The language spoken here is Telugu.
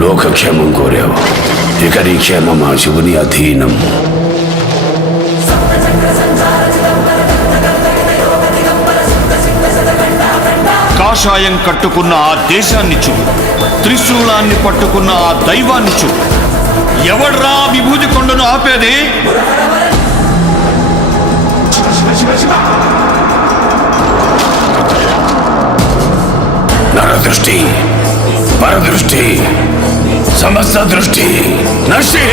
లోకక్షేమం కోరావు. ఇక నీ క్షేమం ఆ శివుని అధీనం. కాషాయం కట్టుకున్న ఆ దేశాన్ని చూడు, త్రిశూలాన్ని పట్టుకున్న ఆ దైవాన్ని చూడు. ఎవడ్రా విభూతి కొండను ఆపేది? నరదృష్టి, పరదృష్టి, సమస్త దృష్టి నశి.